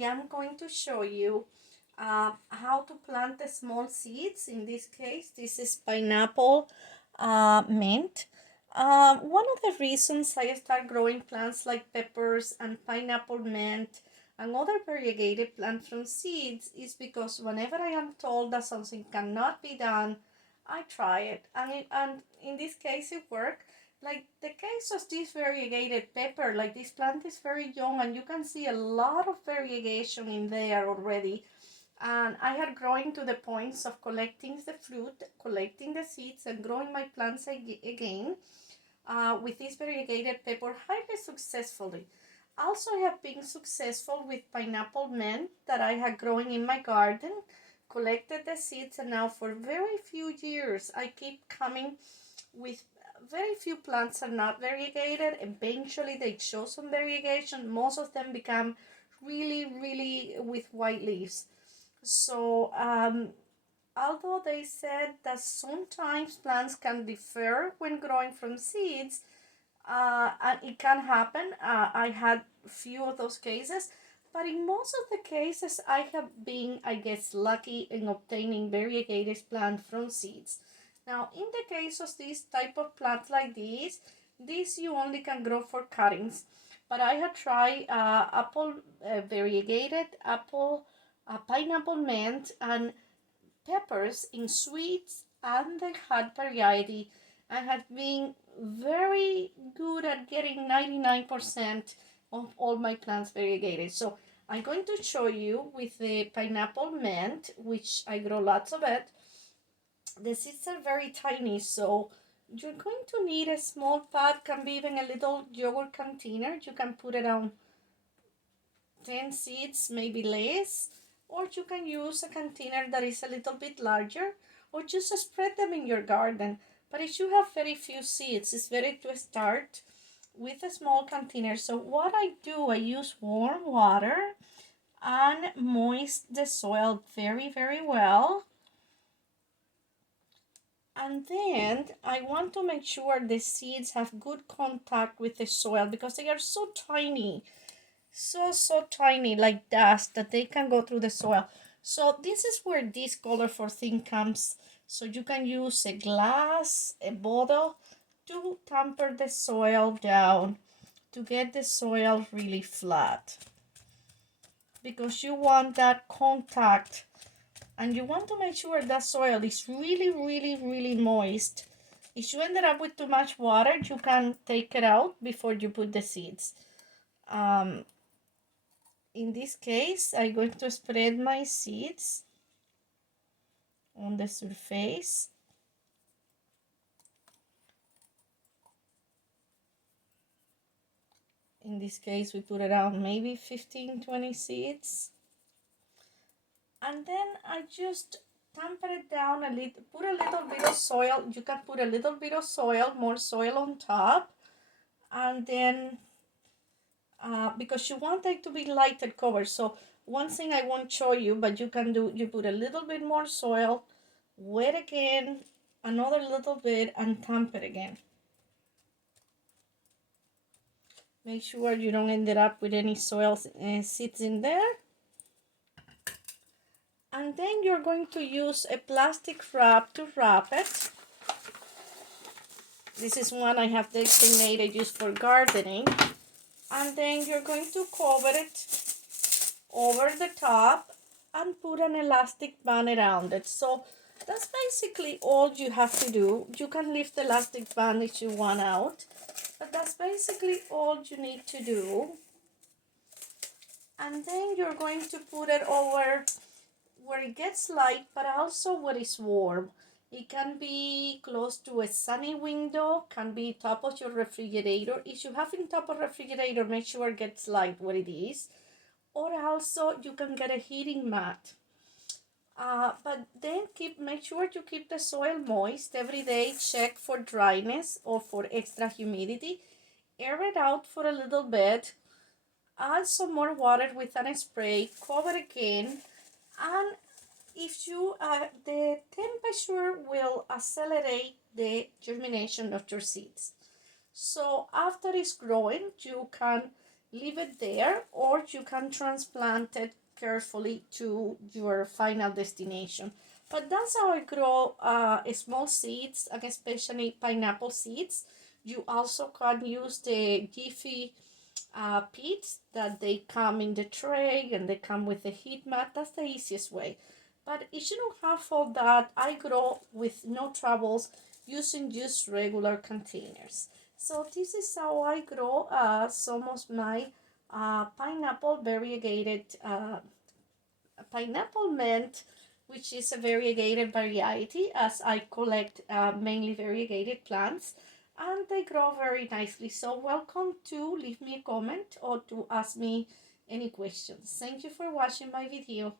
am going to show you how to plant the small seeds. In this case, this is pineapple mint. One of the reasons I start growing plants like peppers and pineapple mint and other variegated plants from seeds is because whenever I am told that something cannot be done, I try it. And in this case, it worked. Like the case of this variegated pepper, like this plant is very young and you can see a lot of variegation in there already. And I had growing to the points of collecting the fruit, collecting the seeds, and growing my plants again with this variegated pepper highly successfully. Also, I have been successful with pineapple mint that I had growing in my garden, collected the seeds, and now for very few years I keep coming with very few plants are not variegated. Eventually they show some variegation. Most of them become really with white leaves. So although they said that sometimes plants can differ when growing from seeds, and it can happen. I had few of those cases, but in most of the cases I have been, I guess, lucky in obtaining variegated plants from seeds. Now, in the case of this type of plant like this you only can grow for cuttings. But I have tried apple variegated, apple, pineapple mint, and peppers in sweets and the hot variety, and have been very good at getting 99% of all my plants variegated. So I'm going to show you with the pineapple mint, which I grow lots of it. The seeds are very tiny, so you're going to need a small pot, can be even a little yogurt container. You can put around 10 seeds, maybe less, or you can use a container that is a little bit larger, or just spread them in your garden. But if you have very few seeds, it's better to start with a small container. So what I do, I use warm water and moist the soil very well. And then I want to make sure the seeds have good contact with the soil because they are so tiny, so tiny, like dust, that they can go through the soil. So this is where this colorful thing comes. So you can use a glass, a bottle, to tamper the soil down, to get the soil really flat, because you want that contact. And you want to make sure that soil is really moist. If you ended up with too much water, you can take it out before you put the seeds. In this case, I'm going to spread my seeds on the surface. In this case, we put around maybe 15-20 seeds. And then I just tamper it down a little, put a little bit of soil. You can put a little bit of soil, more soil on top. And then, because you want it to be lighter cover. So one thing I won't show you, but you can do, you put a little bit more soil, wet again, another little bit, and tamper again. Make sure you don't end up with any soil seeds in there. And then you're going to use a plastic wrap to wrap it. This is one I have designated used for gardening. And then you're going to cover it over the top and put an elastic band around it. So that's basically all you have to do. You can leave the elastic band if you want out, but that's basically all you need to do. And then you're going to put it over where it gets light, but also where it's warm. It can be close to a sunny window, can be top of your refrigerator. If you have in top of refrigerator, make sure it gets light where it is. Or also you can get a heating mat. But then make sure you keep the soil moist every day. Check for dryness or for extra humidity. Air it out for a little bit. Add some more water with a spray. Cover again. And if you the temperature will accelerate the germination of your seeds. So after it's growing, you can leave it there, or you can transplant it carefully to your final destination. But that's how I grow small seeds, and especially pineapple seeds. You also can use the Jiffy pits that they come in the tray and they come with the heat mat. That's the easiest way. But if you don't have all that, I grow with no troubles using just regular containers. So this is how I grow some of my pineapple variegated pineapple mint, which is a variegated variety, as I collect mainly variegated plants, and they grow very nicely. So welcome to leave me a comment or to ask me any questions. Thank you for watching my video.